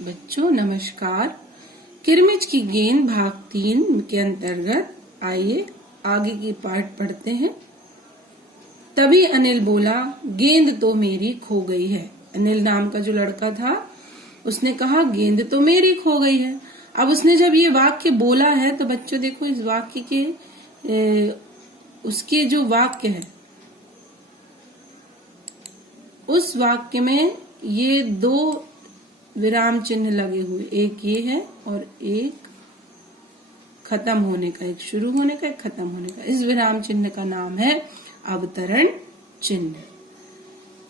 बच्चों नमस्कार। किरमिच की गेंद भाग 3 के अंतर्गत आइए आगे की पाठ पढ़ते हैं। तभी अनिल बोला, गेंद तो मेरी खो गई है। अनिल नाम का जो लड़का था उसने कहा, गेंद तो मेरी खो गई है। अब उसने जब ये वाक्य बोला है तो बच्चों देखो इस वाक्य के उसके जो वाक्य है उस वाक्य में ये दो विराम चिन्ह लगे हुए, एक ये है और एक खत्म होने का, एक शुरू होने का, एक खत्म होने का। इस विराम चिन्ह का नाम है अवतरण चिन्ह।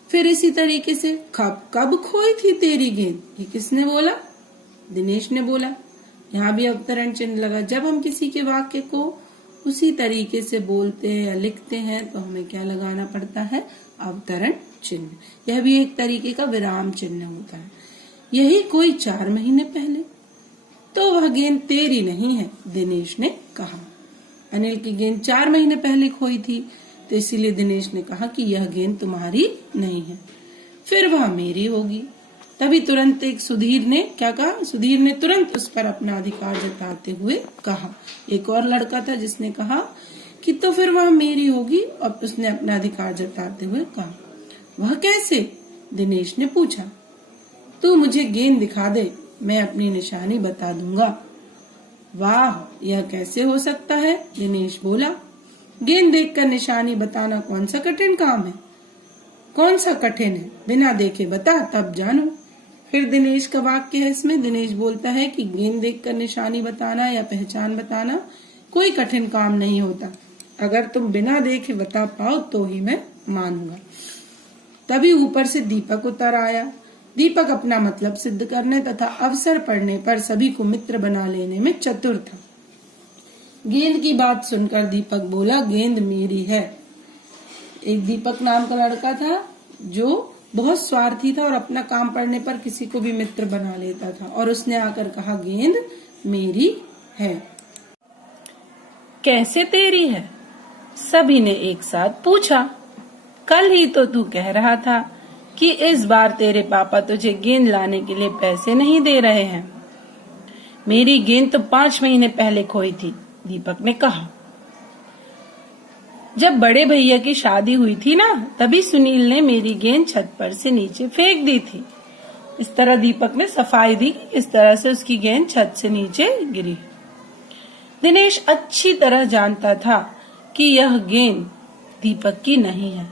फिर इसी तरीके से कब खोई थी तेरी गेंद, ये किसने बोला? दिनेश ने बोला। यहाँ भी अवतरण चिन्ह लगा। जब हम किसी के वाक्य को उसी तरीके से बोलते हैं या लिखते हैं तो हमें क्या लगाना पड़ता है? अवतरण चिन्ह। यह भी एक तरीके का विराम चिन्ह होता है। यही कोई 4 महीने पहले, तो वह गेंद तेरी नहीं है, दिनेश ने कहा। अनिल की गेंद 4 महीने पहले खोई थी, तो इसीलिए दिनेश ने कहा कि यह गेंद तुम्हारी नहीं है, फिर वह मेरी होगी। तभी तुरंत एक सुधीर ने क्या कहा? सुधीर ने तुरंत उस पर अपना अधिकार जताते हुए कहा। एक और लड़का था जिसने कहा कि तो फिर वह मेरी होगी, और उसने अपना अधिकार जताते हुए कहा। वह कैसे? दिनेश ने पूछा। तू मुझे गेंद दिखा दे, मैं अपनी निशानी बता दूंगा। वाह, यह कैसे हो सकता है? दिनेश बोला। गेंद देखकर निशानी बताना कौन सा कठिन काम है? कौन सा कठिन है? बिना देखे बता, तब जानू। फिर दिनेश का वाक्य है इसमें। दिनेश बोलता है कि गेंद देखकर निशानी बताना या पहचान बताना कोई कठिन काम नहीं होता। अगर तुम बिना देखे बता पाओ तो ही मैं मानूंगा। तभी ऊपर से दीपक उतर आया। दीपक अपना मतलब सिद्ध करने तथा अवसर पड़ने पर सभी को मित्र बना लेने में चतुर था। गेंद की बात सुनकर दीपक बोला, गेंद मेरी है। एक दीपक नाम का लड़का था जो बहुत स्वार्थी था और अपना काम पड़ने पर किसी को भी मित्र बना लेता था, और उसने आकर कहा, गेंद मेरी है। कैसे तेरी है? सभी ने एक साथ पूछा। कल ही तो तू कह रहा था कि इस बार तेरे पापा तुझे गेंद लाने के लिए पैसे नहीं दे रहे हैं। मेरी गेंद तो 5 महीने पहले खोई थी, दीपक ने कहा। जब बड़े भैया की शादी हुई थी ना, तभी सुनील ने मेरी गेंद छत पर से नीचे फेंक दी थी। इस तरह दीपक ने सफाई दी, इस तरह से उसकी गेंद छत से नीचे गिरी। दिनेश अच्छी तरह जानता था कि यह गेंद दीपक की नहीं है।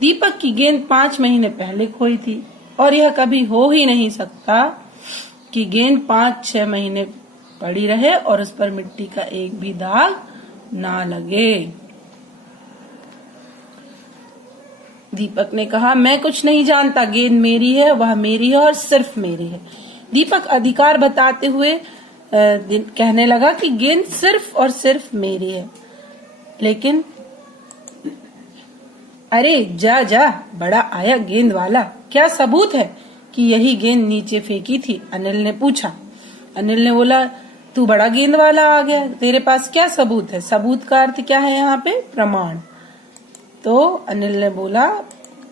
दीपक की गेंद 5 महीने पहले खोई थी, और यह कभी हो ही नहीं सकता कि गेंद 5-6 महीने पड़ी रहे और उस पर मिट्टी का एक भी दाग ना लगे। दीपक ने कहा, मैं कुछ नहीं जानता, गेंद मेरी है, वह मेरी है और सिर्फ मेरी है। दीपक अधिकार बताते हुए कहने लगा कि गेंद सिर्फ और सिर्फ मेरी है। लेकिन अरे जा जा, बड़ा आया गेंद वाला, क्या सबूत है कि यही गेंद नीचे फेंकी थी? अनिल ने पूछा। अनिल ने बोला, तू बड़ा गेंद वाला आ गया, तेरे पास क्या सबूत है? सबूत का अर्थ क्या है यहाँ पे? प्रमाण। तो अनिल ने बोला,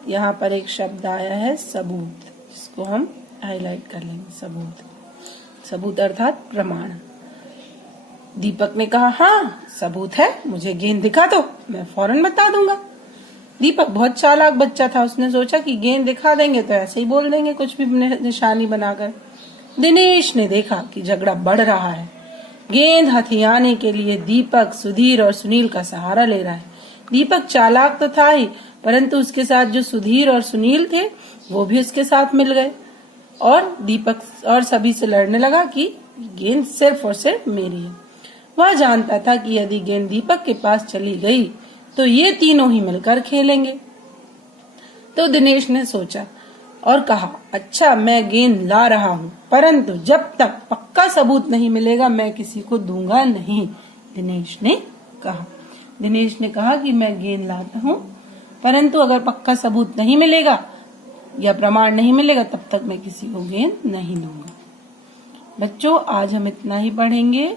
यहाँ पर एक शब्द आया है सबूत, जिसको हम हाईलाइट कर लेंगे। सबूत, सबूत अर्थात प्रमाण। दीपक ने कहा, हाँ सबूत है, मुझे गेंद दिखा दो, मैं फौरन बता दूंगा। दीपक बहुत चालाक बच्चा था। उसने सोचा कि गेंद दिखा देंगे तो ऐसे ही बोल देंगे कुछ भी निशानी बनाकर। दिनेश ने देखा कि झगड़ा बढ़ रहा है। गेंद हथियाने के लिए दीपक, सुधीर और सुनील का सहारा ले रहा है। दीपक चालाक तो था ही, परंतु उसके साथ जो सुधीर और सुनील थे वो भी उसके साथ मिल गए, और दीपक और सभी से लड़ने लगा कि गेंद सिर्फ और सिर्फ मेरी है। वह जानता था कि यदि गेंद दीपक के पास चली गई तो ये तीनों ही मिलकर खेलेंगे। तो दिनेश ने सोचा और कहा, अच्छा मैं गेंद ला रहा हूँ, परंतु जब तक पक्का सबूत नहीं मिलेगा मैं किसी को दूंगा नहीं, दिनेश ने कहा। दिनेश ने कहा कि मैं गेंद लाता हूँ, परंतु अगर पक्का सबूत नहीं मिलेगा या प्रमाण नहीं मिलेगा तब तक मैं किसी को गेंद नहीं दूंगा। बच्चों, आज हम इतना ही पढ़ेंगे।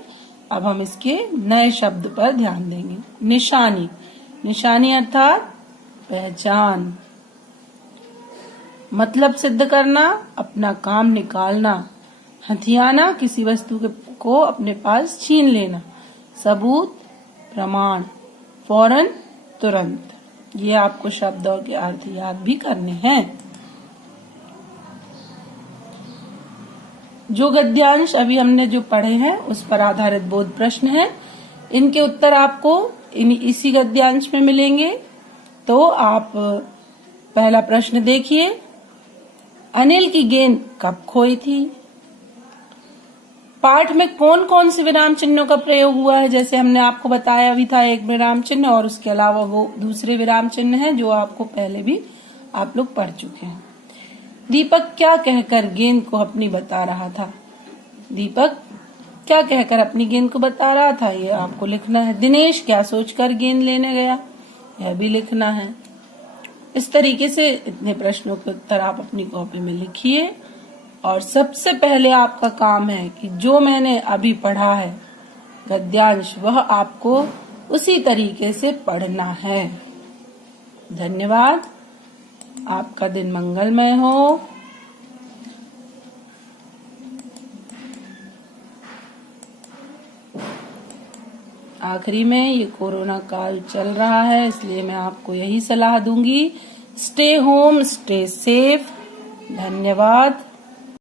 अब हम इसके नए शब्द पर ध्यान देंगे। निशानी। निशानी अर्थात पहचान। मतलब सिद्ध करना, अपना काम निकालना। हथियाना, किसी वस्तु को अपने पास छीन लेना। सबूत, प्रमाण, फौरन, तुरंत। ये आपको शब्दों के अर्थ याद भी करने हैं। जो गद्यांश अभी हमने जो पढ़े हैं उस पर आधारित बोध प्रश्न है। इनके उत्तर आपको इसी गद्यांश में मिलेंगे। तो आप पहला प्रश्न देखिए। अनिल की गेंद कब खोई थी? पाठ में कौन कौन से विराम चिन्हों का प्रयोग हुआ है? जैसे हमने आपको बताया भी था एक विराम चिन्ह, और उसके अलावा वो दूसरे विराम चिन्ह हैं जो आपको पहले भी आप लोग पढ़ चुके हैं। दीपक क्या कहकर गेंद को अपनी बता रहा था? दीपक क्या कहकर अपनी गेंद को बता रहा था, ये आपको लिखना है। दिनेश क्या सोचकर गेंद लेने गया, यह भी लिखना है। इस तरीके से इतने प्रश्नों के उत्तर आप अपनी कॉपी में लिखिए। और सबसे पहले आपका काम है कि जो मैंने अभी पढ़ा है गद्यांश, वह आपको उसी तरीके से पढ़ना है। धन्यवाद। आपका दिन मंगलमय हो। आखिरी में, ये कोरोना काल चल रहा है, इसलिए मैं आपको यही सलाह दूंगी, स्टे होम, स्टे सेफ। धन्यवाद।